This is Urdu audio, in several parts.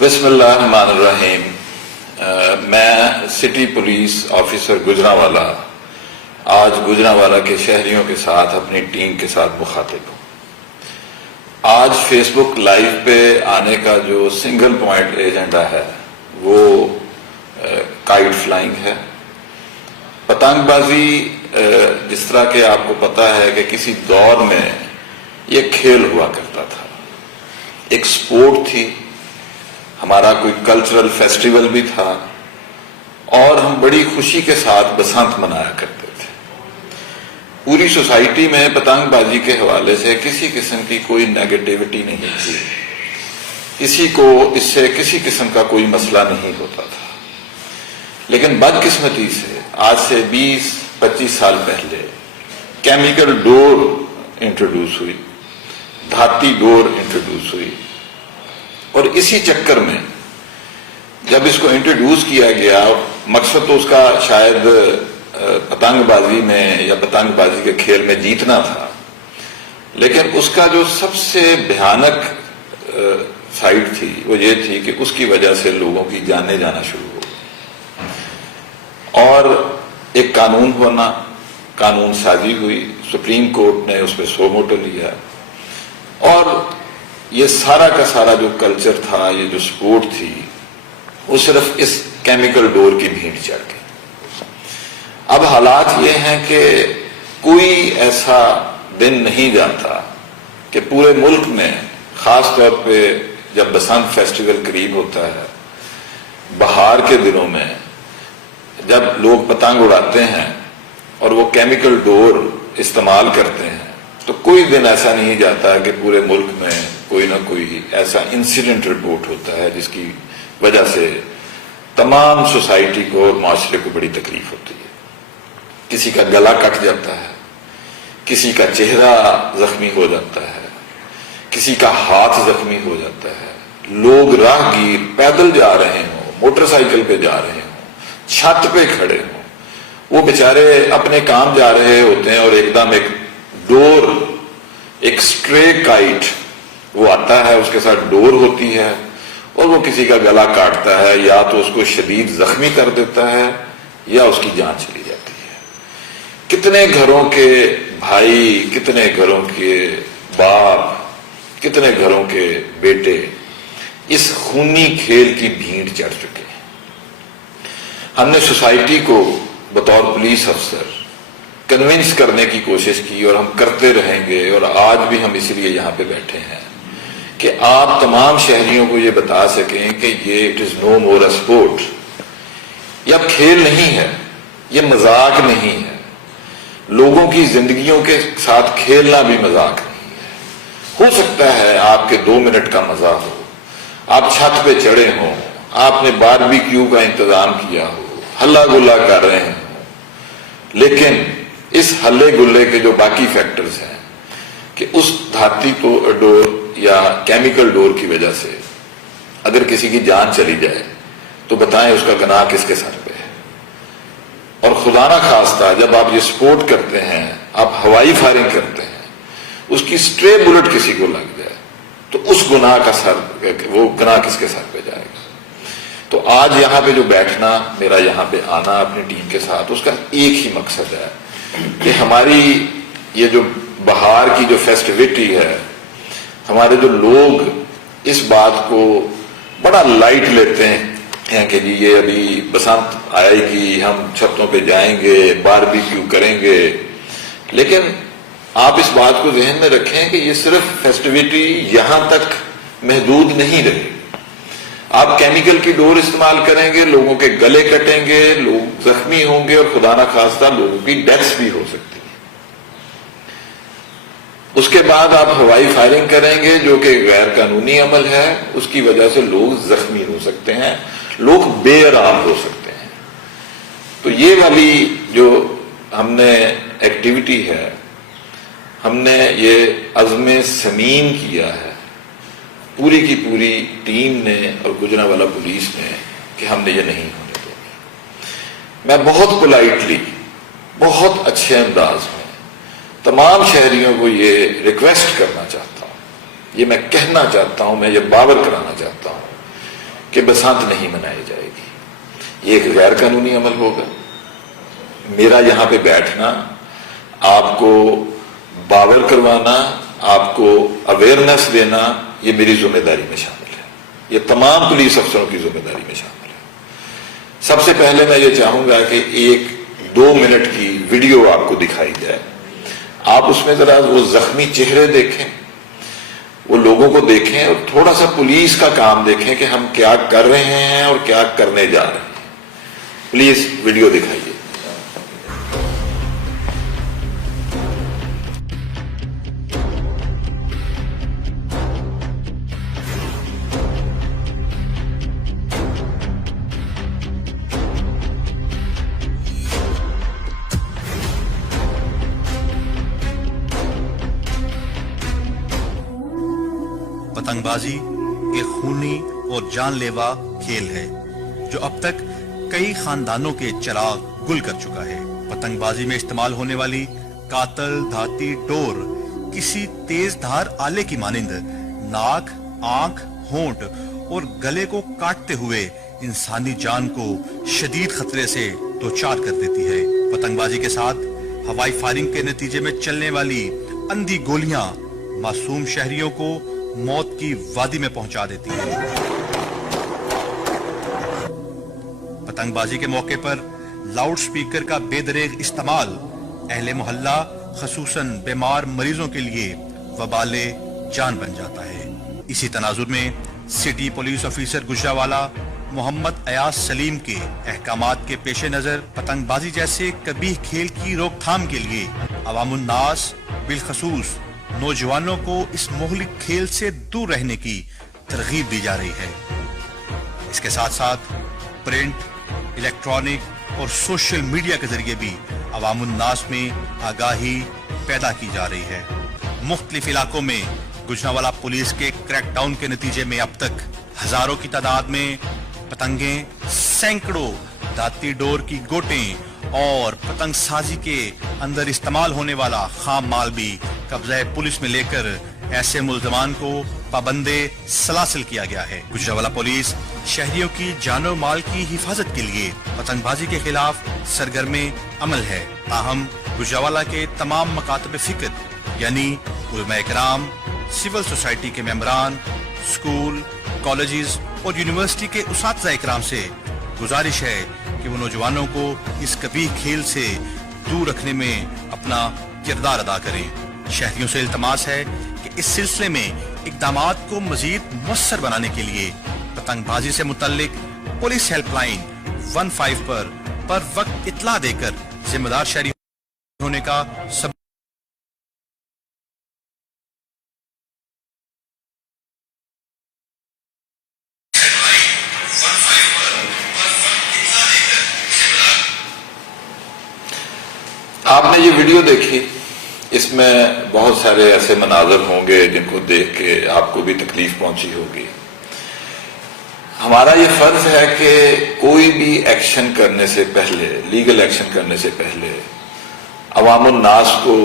بسم اللہ الرحمن الرحیم۔ میں سٹی پولیس آفیسر گجرانوالہ آج گجرانوالہ کے شہریوں کے ساتھ اپنی ٹیم کے ساتھ مخاطب ہوں۔ آج فیس بک لائیو پہ آنے کا جو سنگل پوائنٹ ایجنڈا ہے وہ کائٹ فلائنگ ہے۔ پتنگ بازی جس طرح کہ آپ کو پتا ہے کہ کسی دور میں یہ کھیل ہوا کرتا تھا، ایک سپورٹ تھی، ہمارا کوئی کلچرل فیسٹیول بھی تھا اور ہم بڑی خوشی کے ساتھ بسنت منایا کرتے تھے۔ پوری سوسائٹی میں پتنگ بازی کے حوالے سے کسی قسم کی کوئی نیگیٹیوٹی نہیں تھی، کسی کو اس سے کسی قسم کا کوئی مسئلہ نہیں ہوتا تھا۔ لیکن بدقسمتی سے آج سے 20-25 سال پہلے کیمیکل ڈور انٹروڈیوس ہوئی، دھاتی ڈور انٹروڈیوس ہوئی، اور اسی چکر میں جب اس کو انٹروڈیوس کیا گیا، مقصد تو اس کا شاید پتنگ بازی میں یا پتنگ بازی کے کھیل میں جیتنا تھا، لیکن اس کا جو سب سے بھیانک سائڈ تھی وہ یہ تھی کہ اس کی وجہ سے لوگوں کی جانیں جانا شروع ہو گئی اور ایک قانون ہونا، قانون سازی ہوئی، سپریم کورٹ نے اس پہ سو موٹو لیا اور یہ سارا کا سارا جو کلچر تھا، یہ جو سپورٹ تھی، وہ صرف اس کیمیکل ڈور کی بھیڑ چڑھ گئی۔ اب حالات یہ ہیں کہ کوئی ایسا دن نہیں جاتا کہ پورے ملک میں، خاص طور پہ جب بسنت فیسٹیول قریب ہوتا ہے، بہار کے دنوں میں جب لوگ پتنگ اڑاتے ہیں اور وہ کیمیکل ڈور استعمال کرتے ہیں، تو کوئی دن ایسا نہیں جاتا کہ پورے ملک میں کوئی نہ کوئی ایسا انسیڈنٹ رپورٹ ہوتا ہے جس کی وجہ سے تمام سوسائٹی کو اور معاشرے کو بڑی تکلیف ہوتی ہے۔ کسی کا گلا کٹ جاتا ہے، کسی کا چہرہ زخمی ہو جاتا ہے، کسی کا ہاتھ زخمی ہو جاتا ہے، لوگ راہگیر پیدل جا رہے ہوں، موٹر سائیکل پہ جا رہے ہوں، چھت پہ کھڑے ہوں، وہ بیچارے اپنے کام جا رہے ہوتے ہیں اور ایک دم ایک ڈور، ایک سٹرے کائٹ وہ آتا ہے، اس کے ساتھ ڈور ہوتی ہے اور وہ کسی کا گلا کاٹتا ہے، یا تو اس کو شدید زخمی کر دیتا ہے یا اس کی جان چلی جاتی ہے۔ کتنے گھروں کے بھائی، کتنے گھروں کے باپ، کتنے گھروں کے بیٹے اس خونی کھیل کی بھیڑ چڑھ چکے ہیں۔ ہم نے سوسائٹی کو بطور پولیس افسر کنونس کرنے کی کوشش کی اور ہم کرتے رہیں گے، اور آج بھی ہم اس لیے یہاں پہ بیٹھے ہیں کہ آپ تمام شہریوں کو یہ بتا سکیں کہ یہ it is know more a support, یہ اب کھیل نہیں ہے، یہ مذاق نہیں ہے، لوگوں کی زندگیوں کے ساتھ کھیلنا بھی مذاق نہیں ہے۔ ہو سکتا ہے آپ کے 2 منٹ کا مزہ ہو، آپ چھت پہ چڑھے ہوں، آپ نے باربیکیو کا انتظام کیا ہو، ہلا گلا کر رہے ہوں، لیکن اس ہلے گلے کے جو باقی فیکٹرز ہیں کہ اس دھاتی ڈور یا کیمیکل ڈور کی وجہ سے اگر کسی کی جان چلی جائے تو بتائیں اس کا گناہ کس کے سر پہ ہے۔ اور خدا نہ خواستہ جب آپ یہ سپورٹ کرتے ہیں، آپ ہوائی فائرنگ کرتے ہیں، اس کی سٹرے بلٹ کسی کو لگ جائے تو اس گناہ کا وہ گناہ کس کے سر پہ جائے گا۔ تو آج یہاں پہ جو بیٹھنا، میرا یہاں پہ آنا اپنی ٹیم کے ساتھ، اس کا ایک ہی مقصد ہے کہ ہماری یہ جو بہار کی جو فیسٹیوٹی ہے، ہمارے جو لوگ اس بات کو بڑا لائٹ لیتے ہیں کہ جی یہ ابھی بسنت آئے گی، ہم چھتوں پہ جائیں گے، باربیکیو کریں گے، لیکن آپ اس بات کو ذہن میں رکھیں کہ یہ صرف فیسٹیوٹی یہاں تک محدود نہیں رہے۔ آپ کیمیکل کی ڈور استعمال کریں گے، لوگوں کے گلے کٹیں گے، لوگ زخمی ہوں گے اور خدا نہ خواستہ لوگوں کی ڈیتھس بھی ہو سکتی ہے۔ اس کے بعد آپ ہوائی فائرنگ کریں گے جو کہ غیر قانونی عمل ہے، اس کی وجہ سے لوگ زخمی ہو سکتے ہیں، لوگ بے آرام ہو سکتے ہیں۔ تو یہ والی جو ہم نے ایکٹیویٹی ہے، ہم نے یہ عزم سمیم کیا ہے پوری کی پوری ٹیم نے اور گجرانوالہ پولیس نے کہ ہم نے یہ نہیں ہونے دینی۔ میں بہت پولائٹلی، بہت اچھے انداز میں تمام شہریوں کو یہ ریکویسٹ کرنا چاہتا ہوں، یہ میں کہنا چاہتا ہوں، میں یہ باور کرانا چاہتا ہوں کہ بسنت نہیں منائی جائے گی. یہ ایک غیر قانونی عمل ہوگا. میرا یہاں پہ بیٹھنا، آپ کو باور کروانا، آپ کو اویئرنیس دینا، یہ میری ذمہ داری میں شامل ہے. یہ تمام پولیس افسروں کی ذمہ داری میں شامل ہے. سب سے پہلے میں یہ چاہوں گا کہ 1-2 منٹ کی ویڈیو آپ کو دکھائی جائے. آپ اس میں ذرا وہ زخمی چہرے دیکھیں، وہ لوگوں کو دیکھیں، اور تھوڑا سا پولیس کا کام دیکھیں کہ ہم کیا کر رہے ہیں اور کیا کرنے جا رہے ہیں. پلیز ویڈیو دکھائیے. پتنگ بازی ایک خونی اور جان لیوا کھیل ہے جو اب تک کئی خاندانوں کے چراغ گل کر چکا ہے. پتنگ بازی میں استعمال ہونے والی قاتل دھاتی ڈور کسی تیز دھار آلے کی مانند ناک، آنکھ، ہونٹ اور گلے کو کاٹتے ہوئے انسانی جان کو شدید خطرے سے دوچار کر دیتی ہے. پتنگ بازی کے ساتھ ہوائی فائرنگ کے نتیجے میں چلنے والی اندھی گولیاں معصوم شہریوں کو موت کی وادی میں پہنچا دیتی ہے. پتنگ بازی کے موقع پر لاؤڈ سپیکر کا بے دریغ استعمال اہل محلہ خصوصاً بیمار مریضوں کے لیے وبال جان بن جاتا ہے. اسی تناظر میں سٹی پولیس آفیسر گجرانوالہ محمد ایاز سلیم کے احکامات کے پیش نظر پتنگ بازی جیسے قبیح کھیل کی روک تھام کے لیے عوام الناس بالخصوص نوجوانوں کو اس مہلک کھیل سے دور رہنے کی ترغیب دی جا رہی ہے. اس کے ساتھ ساتھ پرنٹ، الیکٹرانک اور سوشل میڈیا کے ذریعے بھی عوام الناس میں آگاہی پیدا کی جا رہی ہے. مختلف علاقوں میں گجرانوالہ پولیس کے کریک ڈاؤن کے نتیجے میں اب تک ہزاروں کی تعداد میں پتنگیں، سینکڑوں دھاتی ڈور کی گوٹیں اور پتنگ سازی کے اندر استعمال ہونے والا خام مال بھی قبضہ پولیس میں لے کر ایسے ملزمان کو پابندے سلاسل کیا گیا ہے. گجرانوالہ پولیس شہریوں کی جان و مال کی حفاظت کے لیے پتنگ بازی کے خلاف سرگرم عمل ہے. تاہم گجرانوالہ کے تمام مکاتب فکر یعنی علماء کرام، سول سوسائٹی کے ممبران، اسکول، کالجز اور یونیورسٹی کے اساتذہ اکرام سے گزارش ہے کہ وہ نوجوانوں کو اس قبیح کھیل سے دور رکھنے میں اپنا کردار ادا کریں. شہریوں سے التماس ہے کہ اس سلسلے میں اقدامات کو مزید مؤثر بنانے کے لیے پتنگ بازی سے متعلق پولیس ہیلپ لائن 15 پر وقت اطلاع دے کر ذمہ دار شہری ہونے کا سب آپ نے یہ ویڈیو دیکھی. اس میں بہت سارے ایسے مناظر ہوں گے جن کو دیکھ کے آپ کو بھی تکلیف پہنچی ہوگی. ہمارا یہ فرض ہے کہ کوئی بھی ایکشن کرنے سے پہلے، لیگل ایکشن کرنے سے پہلے عوام الناس کو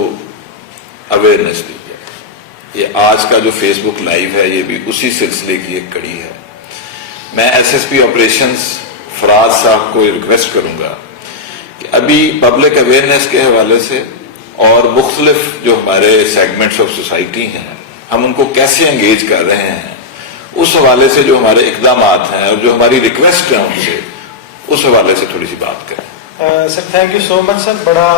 اویئرنیس دی جائے. یہ آج کا جو فیس بک لائیو ہے یہ بھی اسی سلسلے کی ایک کڑی ہے. میں ایس ایس پی آپریشنز فراز صاحب کو ریکویسٹ کروں گا کہ ابھی پبلک اویئرنیس کے حوالے سے اور مختلف جو ہمارے سیگمنٹس آف سوسائٹی ہیں ہم ان کو کیسے انگیج کر رہے ہیں، اس حوالے سے جو ہمارے اقدامات ہیں اور جو ہماری ریکویسٹ ہیں ان سے، اس حوالے سے تھوڑی سی بات کریں. سر تھینک یو سو مچ سر. بڑا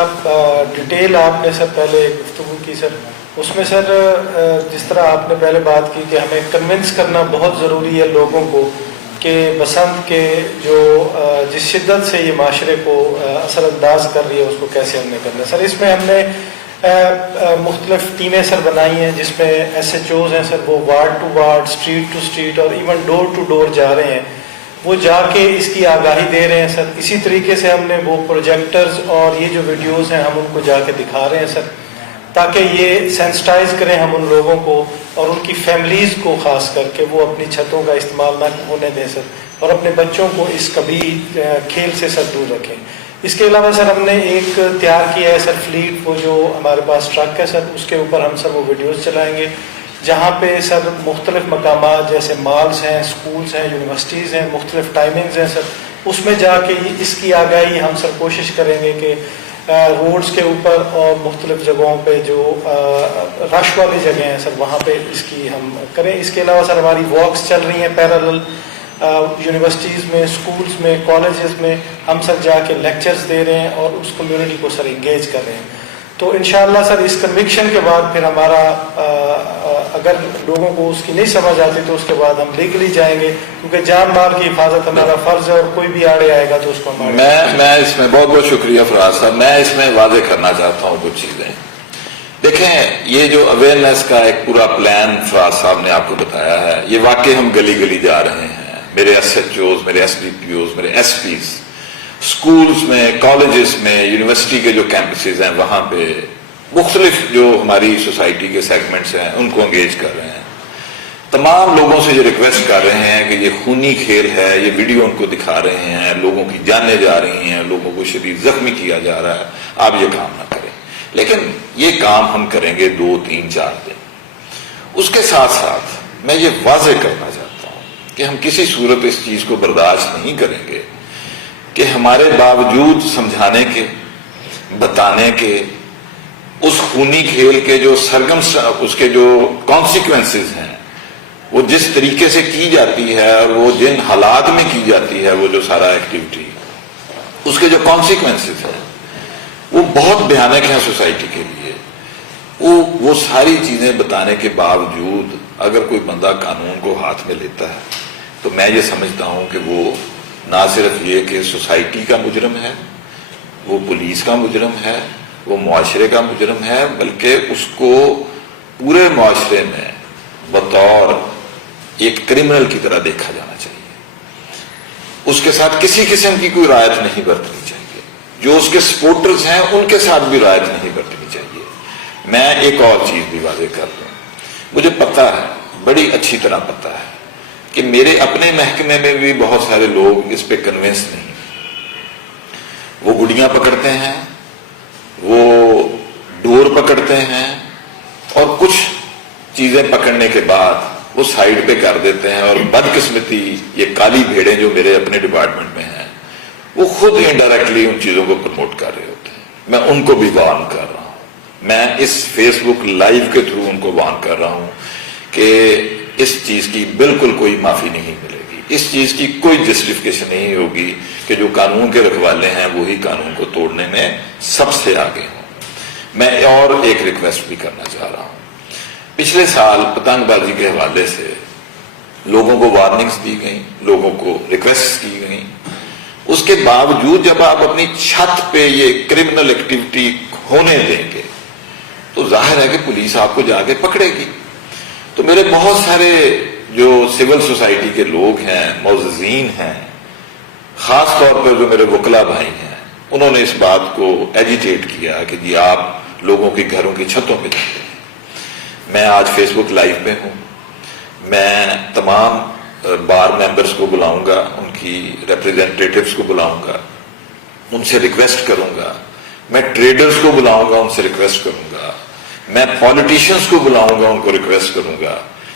ڈیٹیل آپ نے سر پہلے گفتگو کی سر. اس میں سر جس طرح آپ نے پہلے بات کی کہ ہمیں کنونس کرنا بہت ضروری ہے لوگوں کو کہ بسنت کے جو جس شدت سے یہ معاشرے کو اثر انداز کر رہی ہے اس کو کیسے ہم نے کرنا ہے. سر اس میں ہم نے مختلف ٹیمیں سر بنائی ہیں جس میں ایس ایچ اوز ہیں سر، وہ ward to ward, street to street اور ایون ڈور ٹو ڈور جا رہے ہیں. وہ جا کے اس کی آگاہی دے رہے ہیں سر. اسی طریقے سے ہم نے وہ پروجیکٹرز اور یہ جو ویڈیوز ہیں ہم ان کو جا کے دکھا رہے ہیں سر، تاکہ یہ سینسٹائز کریں ہم ان لوگوں کو اور ان کی فیملیز کو خاص کر کے وہ اپنی چھتوں کا استعمال نہ ہونے دیں سر، اور اپنے بچوں کو اس قبیح کھیل سے سر دور رکھیں. اس کے علاوہ سر ہم نے ایک تیار کیا ہے سر فلیٹ، وہ جو ہمارے پاس ٹرک ہے سر، اس کے اوپر ہم سر وہ ویڈیوز چلائیں گے. جہاں پہ سر مختلف مقامات جیسے مالز ہیں، سکولز ہیں، یونیورسٹیز ہیں، مختلف ٹائمنگز ہیں سر، اس میں جا کے اس کی آگاہی ہم سر کوشش کریں گے کہ روڈز کے اوپر اور مختلف جگہوں پہ جو رش والی جگہیں ہیں سر وہاں پہ اس کی ہم کریں. اس کے علاوہ سر ہماری واکس چل رہی ہیں پیرالل یونیورسٹیز میں، سکولز میں، کالجز میں، ہم سر جا کے لیکچرز دے رہے ہیں اور اس کمیونٹی کو سر انگیج کر رہے ہیں. تو انشاءاللہ سر اس کنوکشن کے بعد پھر ہمارا اگر لوگوں کو اس کی نہیں سمجھ آتی تو اس کے بعد ہم لیگلی جائیں گے، کیونکہ جان مال کی حفاظت ہمارا فرض ہے اور کوئی بھی آڑے آئے گا تو اس کو میں اس میں بہت بہت شکریہ فراز صاحب. میں اس میں واضح کرنا چاہتا ہوں کچھ چیزیں. دیکھیں، یہ جو اویئرنیس کا ایک پورا پلان فراز صاحب نے آپ کو بتایا ہے، یہ واقعی ہم گلی گلی جا رہے ہیں. میرے ایس ایچ اوز، میرے ایس ڈی پی اوز، میرے ایس پیز، اسکولز میں، کالجز میں، یونیورسٹی کے جو کیمپسز ہیں وہاں پہ مختلف جو ہماری سوسائٹی کے سیگمنٹس ہیں ان کو انگیج کر رہے ہیں. تمام لوگوں سے یہ ریکویسٹ کر رہے ہیں کہ یہ خونی کھیل ہے، یہ ویڈیو ان کو دکھا رہے ہیں، لوگوں کی جانیں جا رہی ہیں، لوگوں کو شدید زخمی کیا جا رہا ہے، آپ یہ کام نہ کریں. لیکن یہ کام ہم کریں گے 2، 3، 4 دن. اس کے ساتھ ساتھ میں یہ واضح کرنا چاہتا ہوں کہ ہم کسی صورت اس چیز کو برداشت نہیں کریں گے کہ ہمارے باوجود سمجھانے کے، بتانے کے، اس خونی کھیل کے جو اس کے جو کانسیکوینسز ہیں، وہ جس طریقے سے کی جاتی ہے اور وہ جن حالات میں کی جاتی ہے، وہ جو سارا ایکٹیویٹی، اس کے جو کانسیکوینسز ہیں وہ بہت بھیانک ہیں سوسائٹی کے لیے. وہ ساری چیزیں بتانے کے باوجود اگر کوئی بندہ قانون کو ہاتھ میں لیتا ہے تو میں یہ سمجھتا ہوں کہ وہ نہ صرف یہ کہ سوسائٹی کا مجرم ہے، وہ پولیس کا مجرم ہے، وہ معاشرے کا مجرم ہے، بلکہ اس کو پورے معاشرے میں بطور ایک کرمنل کی طرح دیکھا جانا چاہیے. اس کے ساتھ کسی قسم کی کوئی رعایت نہیں برتنی چاہیے. جو اس کے سپورٹرز ہیں ان کے ساتھ بھی رعایت نہیں برتنی چاہیے. میں ایک اور چیز بھی واضح کر دوں، مجھے پتہ ہے، بڑی اچھی طرح پتہ ہے کہ میرے اپنے محکمے میں بھی بہت سارے لوگ اس پہ کنونس نہیں. وہ گڑیاں پکڑتے ہیں، وہ ڈور پکڑتے ہیں، اور کچھ چیزیں پکڑنے کے بعد وہ سائیڈ پہ کر دیتے ہیں. اور بدقسمتی یہ کالی بھیڑیں جو میرے اپنے ڈپارٹمنٹ میں ہیں وہ خود انڈائریکٹلی ان چیزوں کو پروموٹ کر رہے ہوتے ہیں. میں ان کو بھی وارن کر رہا ہوں، میں اس فیس بک لائیو کے تھرو ان کو وارن کر رہا ہوں کہ اس چیز کی بالکل کوئی معافی نہیں ملے گی. اس چیز کی کوئی جسٹیفیکیشن نہیں ہوگی کہ جو قانون کے رکھوالے ہیں وہی قانون کو توڑنے میں سب سے آگے ہوں. میں اور ایک ریکویسٹ بھی کرنا چاہ رہا ہوں. پچھلے سال پتنگ بازی کے حوالے سے لوگوں کو وارننگز دی گئیں، لوگوں کو ریکویسٹ کی گئیں. اس کے باوجود جب آپ اپنی چھت پہ یہ کرمنل ایکٹیویٹی ہونے دیں گے تو ظاہر ہے کہ پولیس آپ کو جا کے پکڑے گی. تو میرے بہت سارے جو سول سوسائٹی کے لوگ ہیں، معززین ہیں، خاص طور پر جو میرے وکلا بھائی ہیں، انہوں نے اس بات کو ایجیٹیٹ کیا کہ جی آپ لوگوں کے گھروں کی چھتوں پہ جاتے ہیں. میں آج فیس بک لائیو پہ ہوں. میں تمام بار ممبرز کو بلاؤں گا، ان کی ریپریزنٹیٹیوز کو بلاؤں گا، ان سے ریکویسٹ کروں گا. میں ٹریڈرز کو بلاؤں گا، ان سے ریکویسٹ کروں گا. میں پولیٹیشنز کو بلاؤں گا، ان کو ریکویسٹ کروں گا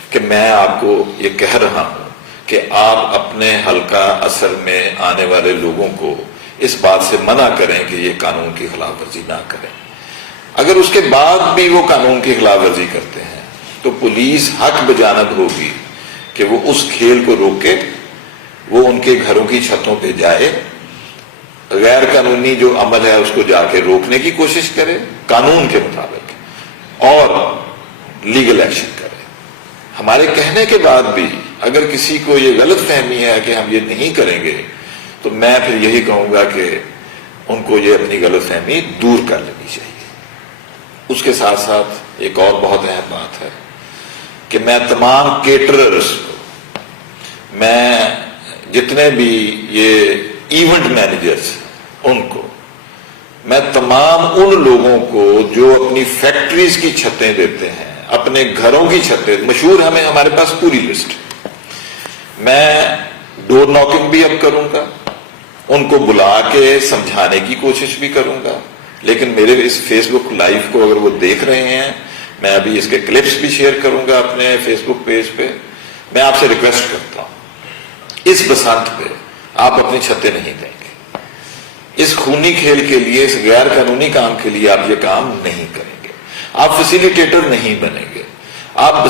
کہ میں آپ کو یہ کہہ رہا ہوں کہ آپ اپنے حلقہ اثر میں آنے والے لوگوں کو اس بات سے منع کریں کہ یہ قانون کی خلاف ورزی نہ کریں. اگر اس کے بعد بھی وہ قانون کی خلاف ورزی کرتے ہیں تو پولیس حق بجانب ہوگی کہ وہ اس کھیل کو روکے، وہ ان کے گھروں کی چھتوں پہ جائے، غیر قانونی جو عمل ہے اس کو جا کے روکنے کی کوشش کرے قانون کے مطابق، اور لیگل ایکشن کرے. ہمارے کہنے کے بعد بھی اگر کسی کو یہ غلط فہمی ہے کہ ہم یہ نہیں کریں گے تو میں پھر یہی کہوں گا کہ ان کو یہ اپنی غلط فہمی دور کر لینی چاہیے. اس کے ساتھ ساتھ ایک اور بہت اہم بات ہے کہ میں تمام کیٹررز کو، میں جتنے بھی یہ ایونٹ مینیجرز ان کو، میں تمام ان لوگوں کو جو اپنی فیکٹریز کی چھتیں دیتے ہیں، اپنے گھروں کی چھتیں، مشہور ہمارے پاس پوری لسٹ، میں ڈور ناکنگ بھی اب کروں گا، ان کو بلا کے سمجھانے کی کوشش بھی کروں گا. لیکن میرے اس فیس بک لائیو کو اگر وہ دیکھ رہے ہیں، میں ابھی اس کے کلپس بھی شیئر کروں گا اپنے فیس بک پیج پہ. میں آپ سے ریکویسٹ کرتا ہوں اس بسنت پہ آپ اپنی چھتیں نہیں دیں گے. اس خونی کھیل کے لیے، اس غیر قانونی کام کے لیے آپ یہ کام نہیں کریں گے. آپ فیسیلیٹیٹر نہیں بنیں گے. آپ